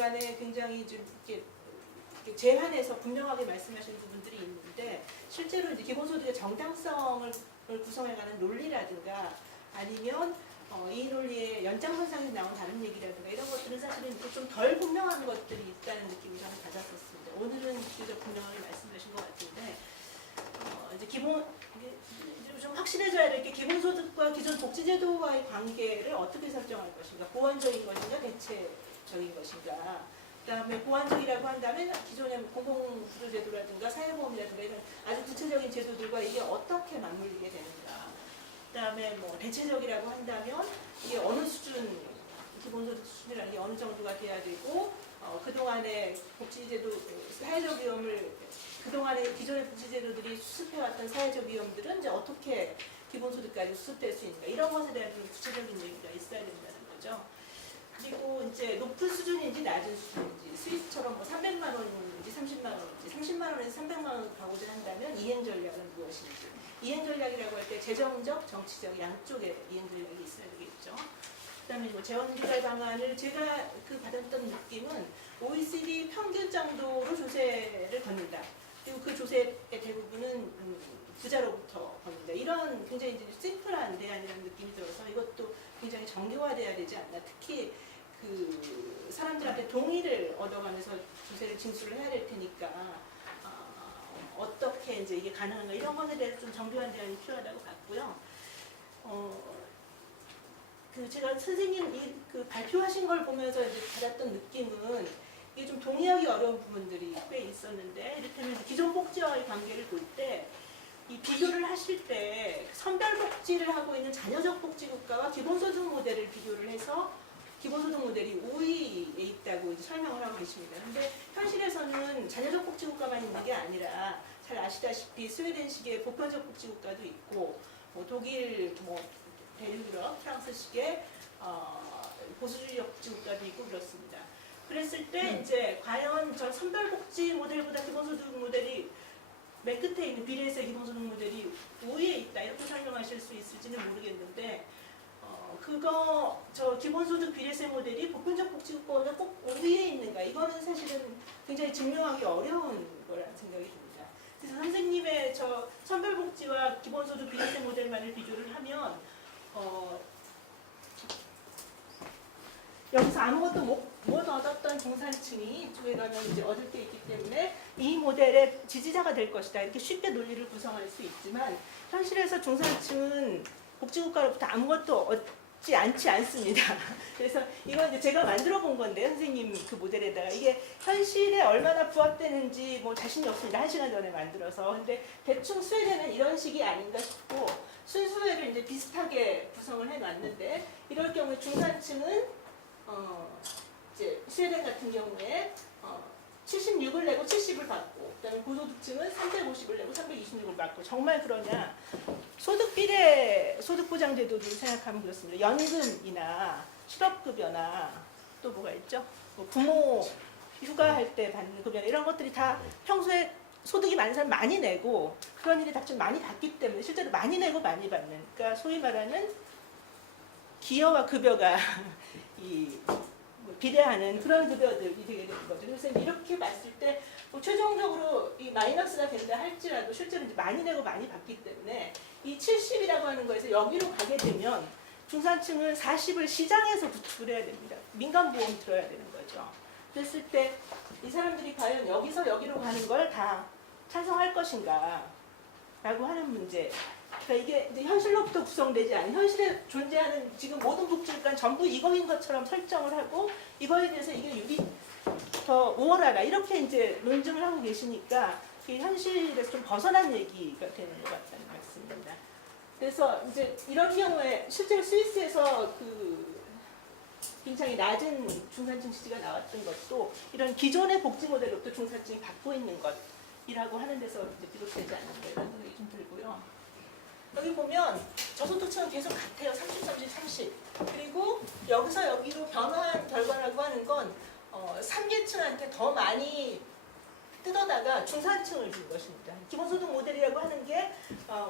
중간에 굉장히 좀 이렇게 제한해서 분명하게 말씀하시는 부분들이 있는데 실제로 이제 기본소득의 정당성을 구성해가는 논리라든가 아니면 이 논리의 연장선상에 나온 다른 얘기라든가 이런 것들은 사실은 좀 덜 분명한 것들이 있다는 느낌을 저는 받았었습니다. 오늘은 비교적 분명하게 말씀하신 것 같은데 이제 좀 확실해져야 될 게 기본소득과 기존 복지제도와의 관계를 어떻게 설정할 것인가, 보완적인 것인가, 대체적인 것인가. 그다음에 보완적이라고 한다면 기존의 공공구조제도라든가 사회보험이라든가 이런 아주 구체적인 제도들과 이게 어떻게 맞물리게 되는가. 그다음에 뭐 대체적이라고 한다면 이게 어느 수준, 기본소득 수준이라는 게 어느 정도가 돼야 되고 그동안의 복지제도, 사회적 위험을 그동안의 기존의 복지제도들이 수습해왔던 사회적 위험들은 이제 어떻게 기본소득까지 수습될 수 있는가 이런 것에 대한 좀 구체적인 얘기가 있어야 된다는 거죠. 그리고 이제 높은 수준인지 낮은 수준인지 스위스처럼 뭐 300만 원인지 30만 원인지 30만 원에서 300만 원 가고자 한다면 이행 전략은 무엇인지 이행 전략이라고 할 때 재정적, 정치적 양쪽에 이행 전략이 있어야 되겠죠. 그다음에 뭐 재원 조달 방안을 제가 받았던 느낌은 OECD 평균 정도로 조세를 걷는다. 그리고 그 조세의 대부분은 부자로부터 걷는다. 이런 굉장히 이제 심플한 대안이라는 느낌이 들어서 이것도 굉장히 정교화돼야 되지 않나. 특히 그 사람들한테 동의를 얻어가면서 조세를 징수를 해야 될 테니까 어떻게 이제 이게 가능한가 이런 것에 대해서 좀 정교한 대안이 필요하다고 봤고요. 제가 선생님 발표하신 걸 보면서 이제 받았던 느낌은 이게 좀 동의하기 어려운 부분들이 꽤 있었는데 이를테면 기존 복지와의 관계를 볼 때 이 비교를 하실 때 선별복지를 하고 있는 자녀적 복지국가와 기본소득 모델을 비교를 해서 기본소득 모델이 우위에 있다고 이제 설명을 하고 계십니다. 그런데 현실에서는 자녀적 복지국가만 있는 게 아니라 잘 아시다시피 스웨덴식의 보편적 복지국가도 있고 뭐 독일, 뭐 대유럽, 프랑스식의 보수주의적 복지국가도 있고 그렇습니다. 그랬을 때 이제 과연 저 선별복지 모델보다 기본소득 모델이 맨 끝에 있는 비례세 기본소득 모델이 우위에 있다 이렇게 설명하실 수 있을지는 모르겠는데 저 기본소득 비례세 모델이 보편적 복지국가보다 꼭 우위에 있는가 이거는 사실은 굉장히 증명하기 어려운 거라는 생각이 듭니다. 그래서 선생님의 저 선별복지와 기본소득 비례세 모델만을 비교를 하면 여기서 아무것도 못 얻었던 중산층이 이쪽에 가면 이제 얻을 게 있기 때문에 이 모델의 지지자가 될 것이다. 이렇게 쉽게 논리를 구성할 수 있지만 현실에서 중산층은 복지국가로부터 아무것도 얻지 않습니다. 그래서 이건 이제 제가 만들어 본 건데 선생님 그 모델에다가 이게 현실에 얼마나 부합되는지 뭐 자신이 없습니다. 1시간 전에 만들어서. 근데 대충 스웨덴은 이런 식이 아닌가 싶고 순수회를 이제 비슷하게 구성을 해놨는데 이럴 경우에 중산층은 이제 스웨덴 같은 경우에 76을 내고 70을 받고 그다음에 고소득층은 350을 내고 326을 받고 정말 그러냐? 소득 비례 소득 보장 제도를 생각하면 그렇습니다. 연금이나 실업급여나 또 뭐가 있죠? 뭐 부모 휴가할 때 받는 급여 이런 것들이 다 평소에 소득이 많은 사람 많이 내고 그런 일이 다 좀 많이 받기 때문에 실제로 많이 내고 많이 받는 그러니까 소위 말하는 기여와 급여가 비례하는 그런 급여들이 되게 되는 거죠. 그래서 이렇게 봤을 때 뭐 최종적으로 이 마이너스가 된다 할지라도 실제로 이제 많이 내고 많이 받기 때문에 이 70이라고 하는 거에서 여기로 가게 되면 중산층은 40을 시장에서 부축을 해야 됩니다. 민간보험 들어야 되는 거죠. 그랬을 때 이 사람들이 과연 여기서 여기로 가는 걸 다 찬성할 것인가 라고 하는 문제. 그러니까 이게 이제 현실로부터 구성되지 않은 현실에 존재하는 지금 모든 복지국가는 전부 이거인 것처럼 설정을 하고 이거에 대해서 이게 유리 더 우월하다 이렇게 이제 논증을 하고 계시니까 현실에서 좀 벗어난 얘기가 되는 것 같다는 말씀입니다. 그래서 이제 이런 경우에 실제로 스위스에서 굉장히 낮은 중산층 지지가 나왔던 것도 이런 기존의 복지 모델로부터 중산층이 받고 있는 것이라고 하는 데서 이제 비롯되지 않는가 이런 생각이 좀 들고요. 여기 보면 저소득층은 계속 같아요. 30, 30, 30. 그리고 여기서 여기로 변화한 결과라고 하는 건 3계층한테 더 많이 뜯어다가 중산층을 준 것입니다. 기본소득 모델이라고 하는 게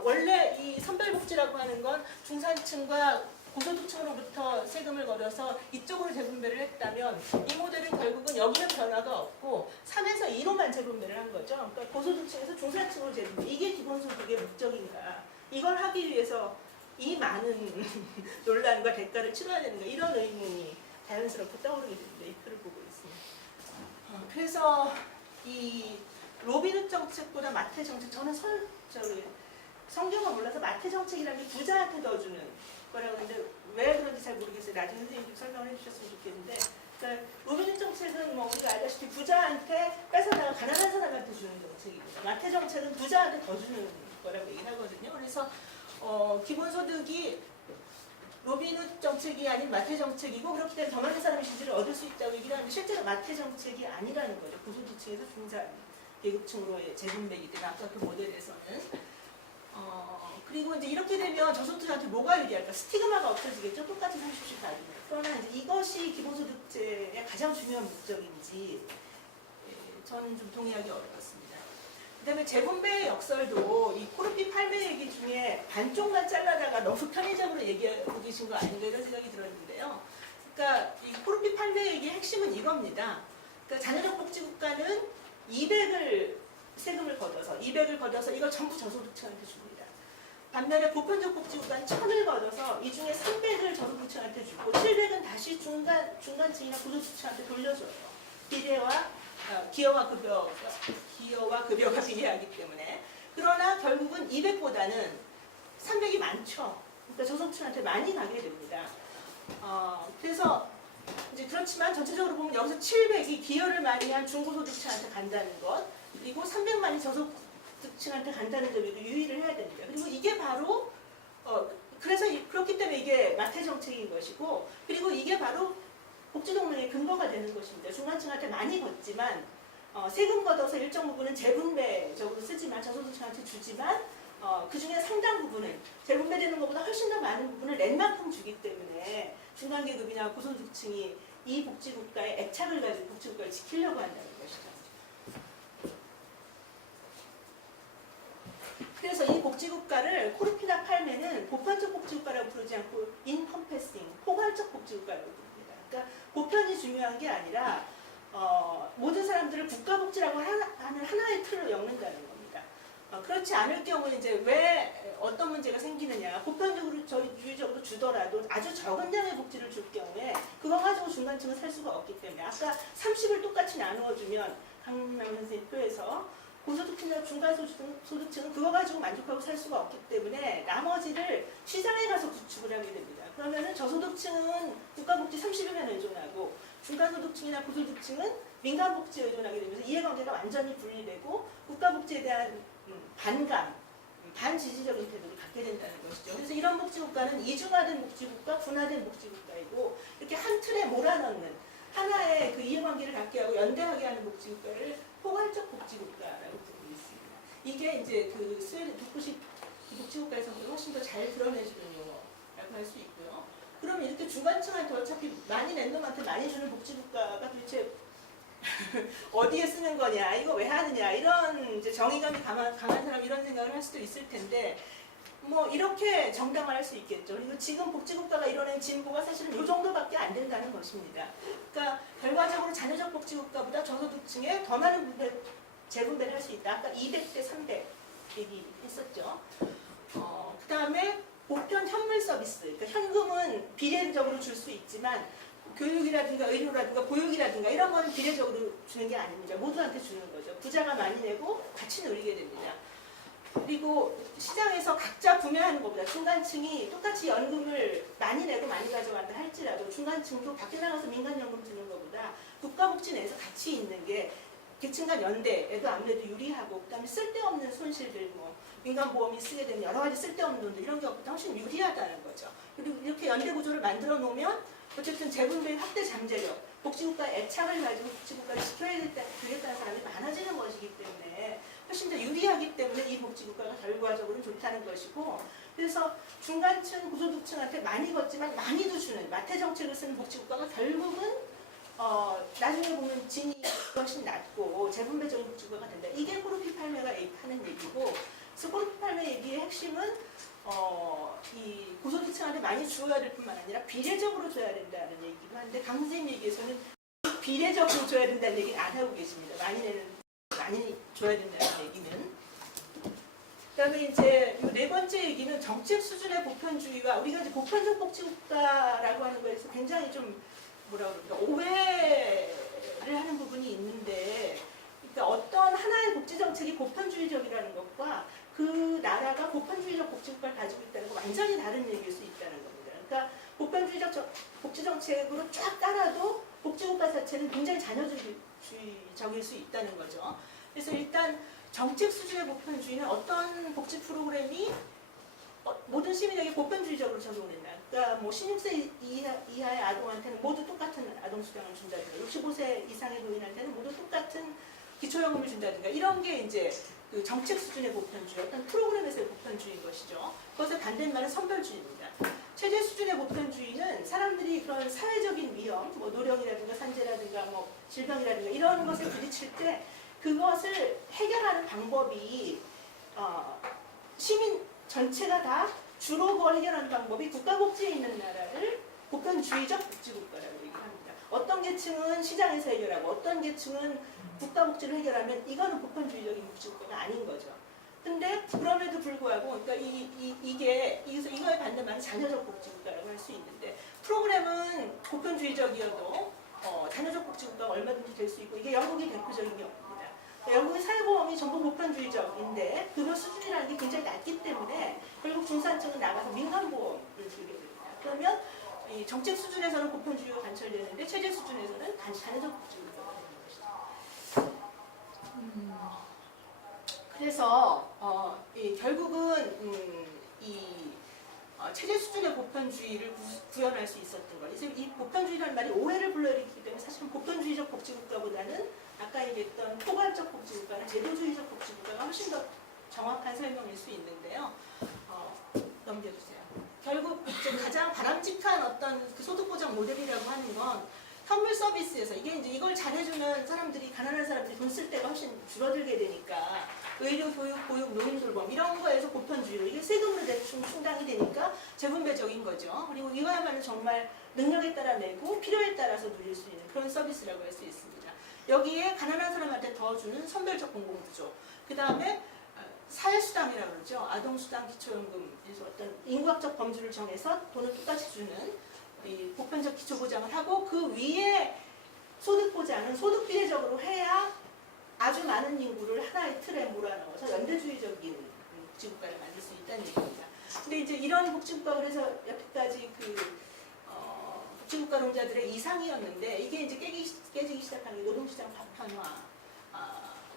원래 이 선별복지라고 하는 건 중산층과 고소득층으로부터 세금을 걷어서 이쪽으로 재분배를 했다면 이 모델은 결국은 여기는 변화가 없고 3에서 2로만 재분배를 한 거죠. 그러니까 고소득층에서 중산층으로 재분배. 이게 기본소득의 목적인가. 이걸 하기 위해서 이 많은 논란과 대가를 치러야 되는가. 이런 의문이 자연스럽게 떠오르게 됩니다. 이 글을 보고 있습니다. 그래서 이 로빈훗 정책보다 마태 정책, 저는 성경을 몰라서 마태 정책이라는 게 부자한테 넣어주는 거라고 하는데 왜 그런지 잘 모르겠어요. 나중에 선생님이 설명을 해주셨으면 좋겠는데, 그러니까 로빈훗 정책은 뭐 우리가 알다시피 부자한테 뺏어다가 가난한 사람한테 주는 정책입니다. 마태 정책은 부자한테 더 주는 거라고 얘기를 하거든요. 그래서 기본소득이 로빈훗 정책이 아닌 마태 정책이고, 그렇기 때문에 더 많은 사람이 지지를 얻을 수 있다고 얘기를 하는데 실제로 마태 정책이 아니라는 거죠. 고소득층에서 중산 계급층으로의 재분배이기 때문에 아까 그 모델에서는. 그리고 이제 이렇게 되면 저소득자한테 뭐가 유리할까? 스티그마가 없어지겠죠. 똑같이 30씩 받으면. 그러나 이제 이것이 기본소득제의 가장 중요한 목적인지 저는 좀 동의하기 어렵습니다. 그 다음에 재분배의 역설도 이 코르피 팔매 얘기 중에 반쪽만 잘라다가 너무 편의적으로 얘기하고 계신 거 아닌가 이런 생각이 들었는데요. 그러니까 이 코르피 팔매 얘기의 핵심은 이겁니다. 그러니까 자녀적 복지국가는 200을 세금을 걷어서 이걸 전부 저소득층한테 줍니다. 반면에 보편적 복지국가는 1000을 걷어서 이 중에 300을 저소득층한테 주고 700은 다시 중간층이나 고소득층한테 돌려줘요. 기여와 급여가 비례하기 때문에. 그러나 결국은 200보다는 300이 많죠. 그러니까 저소득층한테 많이 가게 됩니다. 그래서 이제 그렇지만 전체적으로 보면 여기서 700이 기여를 많이 한 중고소득층한테 간다는 것, 그리고 300만이 저소득층한테 간다는 점에도 유의를 해야 됩니다. 그리고 이게 바로 그래서 그렇기 때문에 이게 마태 정책인 것이고, 그리고 이게 바로 복지동맹의 근거가 되는 것입니다. 중간층한테 많이 걷지만 세금 걷어서 일정 부분은 재분배적으로 쓰지만 저소득층한테 주지만 그 중에 상당 부분은 재분배되는 것보다 훨씬 더 많은 부분을 낸 만큼 주기 때문에 중간계급이나 고소득층이 이 복지국가의 애착을 가지고 복지국가를 지키려고 한다는 것이죠. 그래서 이 복지국가를 코르피나 팔매는 보편적 복지국가라고 부르지 않고 인컴패싱, 포괄적 복지국가라고 부릅니다. 그러니까 보편이 중요한 게 아니라 모든 사람들을 국가복지라고 하는 하나의 틀로 엮는다는 겁니다. 그렇지 않을 경우에 이제 왜 어떤 문제가 생기느냐. 보편적으로 주의적으로 주더라도 아주 적은 양의 복지를 줄 경우에 그거 가지고 중간층은 살 수가 없기 때문에 아까 30을 똑같이 나누어주면 강남 선생님 표에서 고소득층이나 중간소득층은 그거 가지고 만족하고 살 수가 없기 때문에 나머지를 시장에 가서 구축을 하게 됩니다. 그러면은 저소득층은 국가복지 30일만 의존하고 중간소득층이나 고소득층은 민간복지에 의존하게 되면서 이해관계가 완전히 분리되고 국가복지에 대한 반지지적인 태도를 갖게 된다는 것이죠. 그래서 이런 복지국가는 이중화된 복지국가, 분화된 복지국가이고 이렇게 한 틀에 몰아넣는 하나의 그 이해관계를 갖게 하고 연대하게 하는 복지국가를 포괄적 복지국가라고 부르고 있습니다. 이게 이제 그 스웨덴 북부식 복지국가에서 훨씬 더 잘 드러내주는 용어라고 할 수 있고요. 그럼 이렇게 중간층한테 어차피 많이 낸 놈한테 많이 주는 복지국가가 도대체 어디에 쓰는 거냐, 이거 왜 하느냐, 이런 이제 정의감이 강한 사람 이런 생각을 할 수도 있을 텐데, 뭐 이렇게 정당화할 수 있겠죠. 그리고 지금 복지국가가 이뤄낸 진보가 사실은 이 정도밖에 안 된다는 것입니다. 그러니까 결과적으로 자녀적 복지국가보다 저소득층에 더 많은 재분배를 할 수 있다. 아까 200대 300 얘기했었죠. 그 다음에 보편 현물 서비스, 그러니까 현금은 비례적으로 줄 수 있지만 교육이라든가 의료라든가 보육이라든가 이런 거는 비례적으로 주는 게 아닙니다. 모두한테 주는 거죠. 부자가 많이 내고 같이 누리게 됩니다. 그리고 시장에서 각자 구매하는 것보다 중간층이 똑같이 연금을 많이 내고 많이 가져간다 할지라도 중간층도 밖에 나가서 민간연금 드는 것보다 국가복지 내에서 같이 있는 게 계층 간 연대에도 아무래도 유리하고, 그다음에 쓸데없는 손실들, 뭐 민간보험이 쓰게 되는 여러 가지 쓸데없는 돈들 이런 것보다 훨씬 유리하다는 거죠. 그리고 이렇게 연대 구조를 만들어 놓으면 어쨌든 재분배의 확대 잠재력, 복지국가의 애착을 가지고 복지국가를 지켜야 되겠다는 사람이 많아지는 것이기 때문에 훨씬 더 유리하기 때문에 이 복지국가가 결과적으로 좋다는 것이고, 그래서 중간층, 고소득층한테 많이 걷지만 많이도 주는 마태 정책을 쓰는 복지국가가 결국은 나중에 보면 진이 훨씬 낮고 재분배적인 복지국가가 된다. 이게 코르피 팔메가 하는 얘기고, 그래서 코르피 팔메 얘기의 핵심은 이 고소득층한테 많이 주어야 될 뿐만 아니라 비례적으로 줘야 된다는 얘기도 한데, 강 선생님 얘기에서는 비례적으로 줘야 된다는 얘기는 안 하고 계십니다. 많이 줘야 된다는 얘기는. 그다음에 이제 이 네 번째 얘기는 정책 수준의 보편주의와, 우리가 이제 보편적 복지국가라고 하는 거에서 굉장히 좀 뭐라 그럴까 오해를 하는 부분이 있는데, 그러니까 어떤 하나의 복지 정책이 보편주의적이라는 것과 그 나라가 보편주의적 복지국가를 가지고 있다는 건 완전히 다른 얘기일 수 있다는 겁니다. 그러니까 보편주의적 복지 정책으로 쫙 깔아도 복지국가 자체는 굉장히 자녀주의적일 수 있다는 거죠. 그래서 일단 정책 수준의 보편주의는 어떤 복지 프로그램이 모든 시민에게 보편주의적으로 적용된다. 그러니까 뭐 16세 이하의 아동한테는 모두 똑같은 아동수당을 준다든가, 65세 이상의 노인한테는 모두 똑같은 기초연금을 준다든가, 이런 게 이제 그 정책 수준의 보편주의, 어떤 프로그램에서의 보편주의인 것이죠. 그것의 반대말은 선별주의입니다. 체제 수준의 보편주의는 사람들이 그런 사회적인 위험, 뭐 노령이라든가 산재라든가 뭐 질병이라든가 이런 것에 부딪힐 때 그것을 해결하는 방법이 시민 전체가 다 주로 그걸 해결하는 방법이 국가복지에 있는 나라를 보편주의적 복지국가라고 얘기합니다. 어떤 계층은 시장에서 해결하고 어떤 계층은 국가복지를 해결하면 이거는 보편주의적인 복지국가가 아닌 거죠. 근데 그럼에도 불구하고, 그러니까 이거에 반대말은 자녀적 복지국가라고 할 수 있는데, 프로그램은 보편주의적이어도 자녀적 복지국가가 얼마든지 될 수 있고, 이게 영국이 대표적인 경우입니다. 영국의 사회보험이 전부 보편주의적인데 그거 수준이라는 게 굉장히 낮기 때문에 결국 중산층은 나가서 민간보험을 들게 됩니다. 그러면 이 정책 수준에서는 보편주의가 관철되는데 체제 수준에서는 자녀적 복지국가가 되는 것이죠. 그래서 결국은 체제 수준의 보편주의를 구현할 수 있었던 거예요. 그래서 이 보편주의라는 말이 오해를 불러일으키기 때문에 사실은 보편주의적 복지국가보다는 아까 얘기했던 포괄적 복지국가는 제도주의적 복지국가가 훨씬 더 정확한 설명일 수 있는데요. 넘겨주세요. 결국 가장 바람직한 어떤 그 소득보장 모델이라고 하는 건 선물 서비스에서 이걸 잘해주면 사람들이, 가난한 사람들이 돈 쓸 때가 훨씬 줄어들게 되니까 의료, 교육, 보육, 노인 돌봄 이런 거에서 보편주의로 이게 세금으로 대충 충당이 되니까 재분배적인 거죠. 그리고 이거야말로 정말 능력에 따라 내고 필요에 따라서 누릴 수 있는 그런 서비스라고 할 수 있습니다. 여기에 가난한 사람한테 더 주는 선별적 공공구조, 그 다음에 사회수당이라고 그러죠. 아동수당, 기초연금에서 어떤 인과적 범주를 정해서 돈을 똑같이 주는 이 보편적 기초보장을 하고, 그 위에 소득보장은 소득비례적으로 해야 아주 많은 인구를 하나의 틀에 몰아넣어서 연대주의적인 복지국가를 만들 수 있다는 얘기입니다. 근데 이제 이런 복지국가, 그래서 여태까지 복지국가론자들의 이상이었는데, 이게 이제 깨지기 시작한 게 노동시장 파편화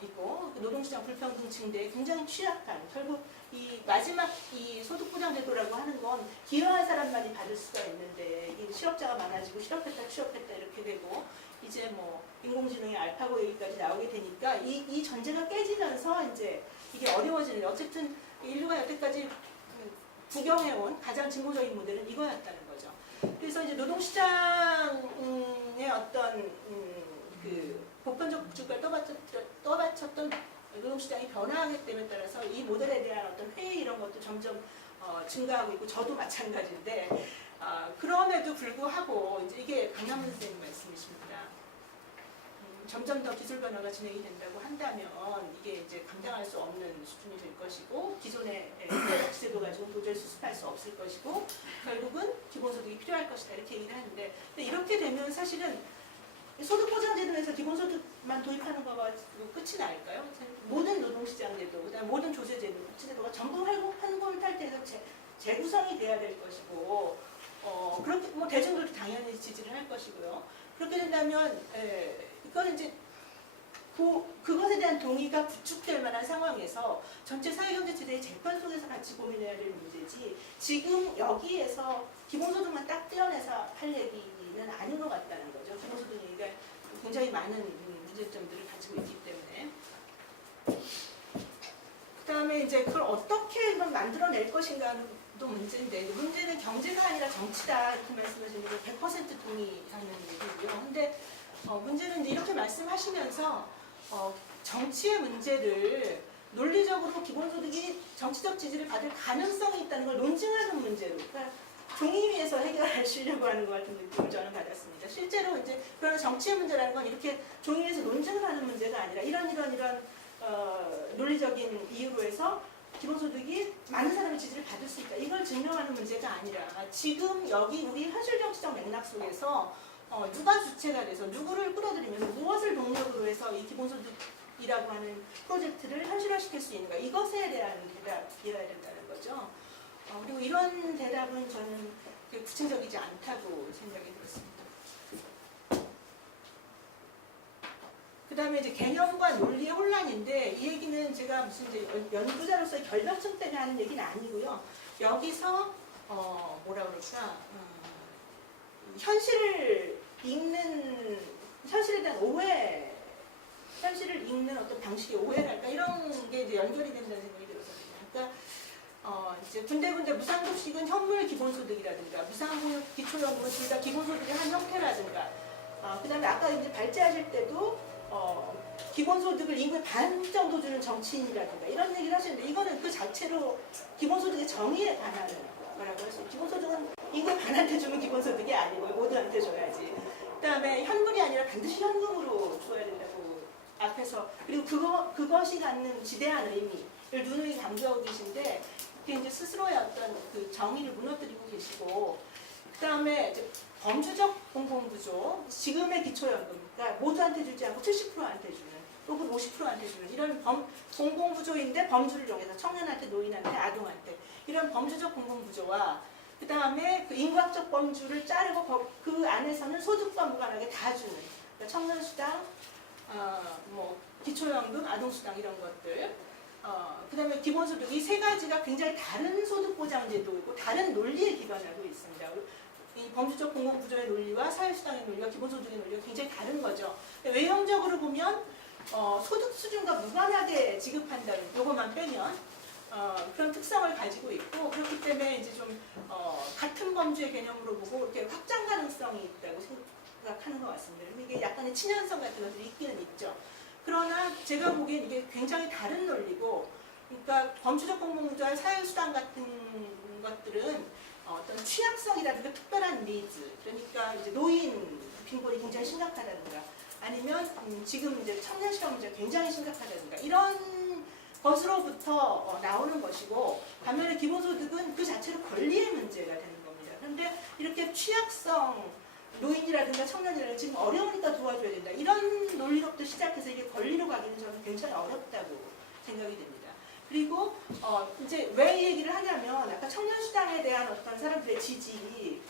있고, 노동시장 불평등 증대에 굉장히 취약한, 결국 이 마지막 이 소득보장제도라고 하는 건 기여한 사람만이 받을 수가 있는데, 이 실업자가 많아지고 실업했다 취업했다 이렇게 되고, 이제 뭐 인공지능의 알파고 얘기까지 나오게 되니까 이 전제가 깨지면서 이제 이게 어려워지는, 어쨌든 인류가 여태까지 구경해온 가장 진보적인 모델은 이거였다는 거죠. 그래서 이제 노동시장의 어떤 그 보편적 복지국가를 떠받쳤던 노동시장이 변화하기 때문에 따라서 이 모델에 대한 어떤 회의 이런 것도 점점 증가하고 있고, 저도 마찬가지인데, 그럼에도 불구하고 이제 이게 강남훈 선생님 말씀이십니다. 점점 더 기술 변화가 진행이 된다고 한다면 이게 이제 감당할 수 없는 수준이 될 것이고, 기존의 복지제도 가지고 도저히 수습할 수 없을 것이고, 결국은 기본소득이 필요할 것이다 이렇게 얘기를 하는데, 근데 이렇게 되면 사실은 소득보장제도에서 기본소득만 도입하는 거가 끝이 날까요? 모든 노동시장제도, 그다음 모든 조세제도, 복지제도가 전부 환골 탈퇴해서 재구성이 돼야 될 것이고, 그렇게 뭐 대중들도 당연히 지지를 할 것이고요. 그렇게 된다면 이거는 이제 그것에 대한 동의가 구축될 만한 상황에서 전체 사회경제체제의 재편 속에서 같이 고민해야 될 문제지, 지금 여기에서 기본소득만 딱 떼어내서 할 얘기는 아닌 것 같다는 거죠. 기본소득 얘기가 굉장히 많은 문제점들을 가지고 있기 때문에. 그 다음에 이제 그걸 어떻게 만들어낼 것인가는 또 문제인데, 문제는 경제가 아니라 정치다 이렇게 말씀하시는 게 100% 동의하는 얘기고요. 근데 문제는 이제 이렇게 말씀하시면서 정치의 문제를 논리적으로 기본소득이 정치적 지지를 받을 가능성이 있다는 걸 논증하는 문제로, 그러니까 종이 위에서 해결하시려고 하는 것 같은 느낌을 저는 받았습니다. 실제로 이제 그런 정치의 문제라는 건 이렇게 종이 위에서 논증을 하는 문제가 아니라 이런 논리적인 이유로 해서 기본소득이 많은 사람의 지지를 받을 수 있다. 이걸 증명하는 문제가 아니라 지금 여기 우리 현실 정치적 맥락 속에서 누가 주체가 돼서 누구를 끌어들이면서 무엇을 동력으로 해서 이 기본소득이라고 하는 프로젝트를 현실화시킬 수 있는가, 이것에 대한 대답이어야 된다는 거죠. 그리고 이런 대답은 저는 구체적이지 않다고 생각이 들었습니다. 그 다음에 이제 개념과 논리의 혼란인데, 이 얘기는 제가 무슨 이제 연구자로서의 결벽증 때문에 하는 얘기는 아니고요. 여기서 뭐라 그럴까, 현실을 읽는, 현실에 대한 오해, 현실을 읽는 어떤 방식의 오해랄까, 이런 게 이제 연결이 된다는 생각이 들었거든요. 그러니까 이제 군데군데 무상급식은 현물 기본소득이라든가 무상교육 기초연금은 둘 다 기본소득의 한 형태라든가, 그 다음에 아까 이제 발제하실 때도 기본소득을 인구의 반 정도 주는 정치인이라든가 이런 얘기를 하시는데, 이거는 그 자체로 기본소득의 정의에 반하는 거라고 할 수 있어요. 기본소득은 인구의 반한테 주는 기본소득이 아니고 모두한테 줘야지. 그 다음에 현물이 아니라 반드시 현금으로 줘야 된다고 앞에서, 그리고 그것이 갖는 지대한 의미를 누누이 강조하고 계신데, 그게 이제 스스로의 어떤 그 정의를 무너뜨리고 계시고, 그 다음에 범주적 공공구조, 지금의 기초연금, 그러니까 모두한테 주지 않고 70%한테 주는, 혹은 50%한테 주는 이런 공공구조인데 범주를 정해서 청년한테, 노인한테, 아동한테 이런 범주적 공공구조와, 그 다음에 그 인과적 범주를 자르고 그 안에서는 소득과 무관하게 다 주는, 그러니까 청년수당, 뭐 기초연금, 아동수당 이런 것들, 그 다음에 기본소득, 이 세 가지가 굉장히 다른 소득보장제도이고 다른 논리에 기반하고 있습니다. 이 범주적 공공구조의 논리와 사회수당의 논리와 기본소득의 논리가 굉장히 다른 거죠. 외형적으로 보면 소득 수준과 무관하게 지급한다는, 요것만 빼면 그런 특성을 가지고 있고, 그렇기 때문에 이제 좀 같은 범주의 개념으로 보고 이렇게 확장 가능성이 있다고 생각하는 것 같습니다. 이게 약간의 친연성 같은 것들이 있기는 있죠. 그러나 제가 보기엔 이게 굉장히 다른 논리고, 그러니까 범주적 공공구조와 사회수당 같은 것들은 어떤 취약성이라든가 특별한 니즈, 그러니까 이제 노인 빈곤이 굉장히 심각하다든가, 아니면 지금 이제 청년 실업 문제가 굉장히 심각하다든가, 이런 것으로부터 나오는 것이고, 반면에 기본소득은 그 자체로 권리의 문제가 되는 겁니다. 그런데 이렇게 취약성, 노인이라든가 청년이라든가 지금 어려우니까 도와줘야 된다, 이런 논리로부터 시작해서 이게 권리로 가기는 저는 굉장히 어렵다고 생각이 됩니다. 그리고 이제 왜 이 얘기를 하냐면, 아까 청년수당에 대한 어떤 사람들의 지지,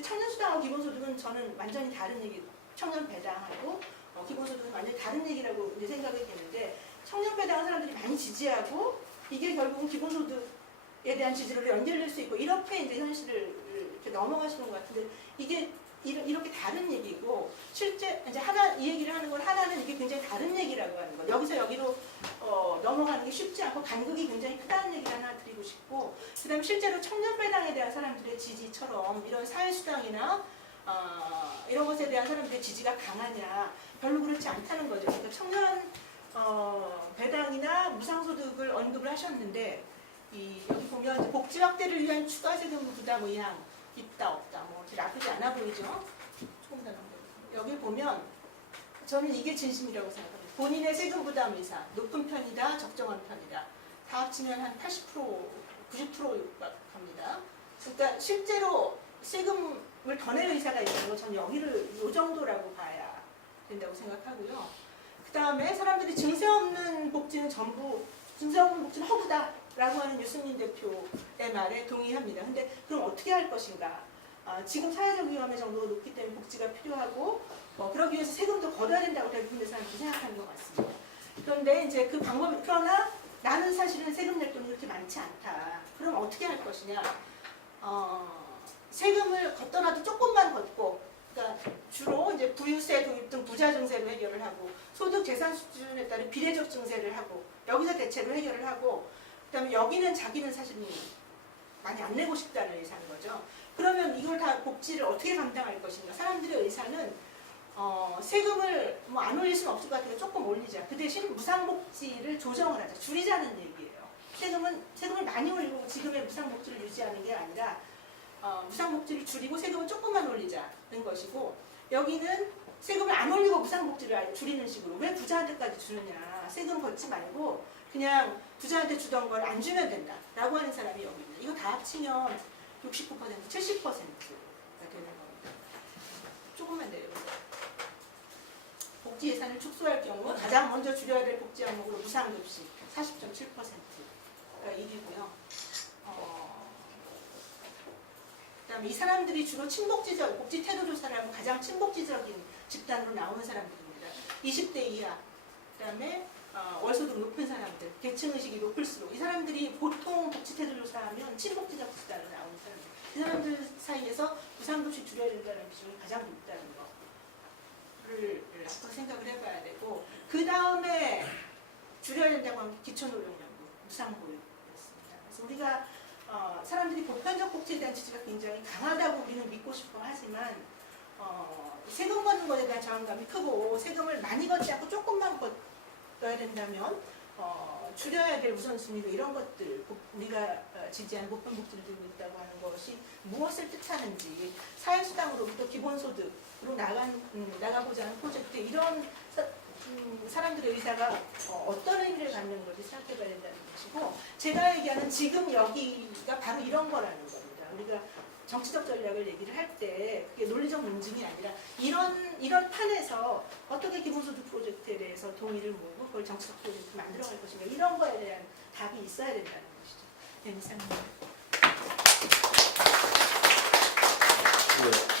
청년수당하고 기본소득은 저는 완전히 다른 얘기, 청년 배당하고 기본소득은 완전히 다른 얘기라고 이제 생각이 되는데, 청년 배당은 사람들이 많이 지지하고 이게 결국은 기본소득에 대한 지지로 연결될 수 있고, 이렇게 이제 현실을 이렇게 넘어가시는 것 같은데, 이게 이렇게 다른 얘기고, 실제 이제 이 얘기를 하는 건 하나는 이게 굉장히 다른 얘기라고 하는 거. 여기서 여기로 넘어가는 게 쉽지 않고 간극이 굉장히 크다는 얘기를 하나 드리고 싶고, 그다음에 실제로 청년 배당에 대한 사람들의 지지처럼 이런 사회수당이나 이런 것에 대한 사람들의 지지가 강하냐, 별로 그렇지 않다는 거죠. 그러니까 청년 배당이나 무상소득을 언급을 하셨는데, 여기 보면 복지 확대를 위한 추가 세금 부담 의향 있다 없다, 뭐 나쁘지 않아 보이죠. 여기 보면 저는 이게 진심이라고 생각합니다. 본인의 세금 부담 의사 높은 편이다, 적정한 편이다, 다 합치면 한 80%, 90% 육박합니다. 그러니까 실제로 세금을 더 낼 의사가 있는 거, 저는 여기를 이 정도라고 봐야 된다고 생각하고요. 그 다음에 사람들이 증세 없는 복지는 전부, 증세 없는 복지는 허구다라고 하는 유승민 대표의 말에 동의합니다. 근데 그럼 어떻게 할 것인가? 지금 사회적 위험의 정도가 높기 때문에 복지가 필요하고, 그러기 위해서 세금도 걷어야 된다고 대부분의 사람들이 생각하는 것 같습니다. 그런데 이제 그 방법이, 그러나 나는 사실은 세금 낼 돈이 그렇게 많지 않다. 그럼 어떻게 할 것이냐? 세금을 걷더라도 조금만 걷고, 그러니까 주로 이제 부유세, 도입 등 부자 증세로 해결을 하고, 소득 재산 수준에 따른 비례적 증세를 하고, 여기서 대체로 해결을 하고, 그다음에 여기는 자기는 사실 많이 안 내고 싶다는 의사인 거죠. 그러면 이걸 다 복지를 어떻게 감당할 것인가? 사람들의 의사는 세금을 뭐 안 올릴 수는 없을 것 같아요. 조금 올리자. 그 대신 무상복지를 조정을 하자. 줄이자는 얘기예요. 세금을 많이 올리고 지금의 무상복지를 유지하는 게 아니라 무상복지를 줄이고 세금을 조금만 올리자는 것이고, 여기는 세금을 안 올리고 무상복지를 아예 줄이는 식으로. 왜 부자한테까지 주느냐. 세금 걷지 말고 그냥 부자한테 주던 걸 안 주면 된다 라고 하는 사람이 여기 있는. 이거 다 합치면 69%, 70%가 되는 겁니다. 조금만 내려보세요. 복지 예산을 축소할 경우 가장 먼저 줄여야 될 복지 항목으로 무상급식 40.7%가 1위고요. 그다음에 이 사람들이 주로 친복지적 복지 태도 조사를 하면 가장 친복지적인 집단으로 나오는 사람들입니다. 20대 이하, 그다음에 월소득 높은 사람들, 계층 의식이 높을수록 이 사람들이 보통 복지 태도 조사하면 친복지적 집단으로 나오는 사람들. 이 사람들 사이에서 무상급식 줄여야 된다는 비중이 가장 높다는 거를 한번 생각을 해봐야 되고, 그 다음에 줄여야 된다고 하면 기초노령연금, 무상보육이었습니다. 그래서 우리가 사람들이 보편적 복지에 대한 지지가 굉장히 강하다고 우리는 믿고 싶어 하지만 세금 걷는 것에 대한 저항감이 크고, 세금을 많이 걷지 않고 조금만 걷어야 된다면 줄여야 될 우선순위도 이런 것들, 우리가 지지한 보편복지를 들고 있다고 하는 것이 무엇을 뜻하는지, 사회수당으로부터 기본소득으로 나가고자 하는 프로젝트, 이런 사람들의 의사가 어떤 의미를 갖는 건지 생각해봐야 된다는 것이고, 제가 얘기하는 지금 여기가 바로 이런 거라는 겁니다. 우리가 정치적 전략을 얘기를 할 때 그게 논리적 논증이 아니라 이런 판에서 어떻게 기본소득 프로젝트에 대해서 동의를 모으고 그걸 정치적 프로젝트를 만들어갈 것인가, 이런 거에 대한 답이 있어야 된다는 것이죠. 네, 이상입니다. 네.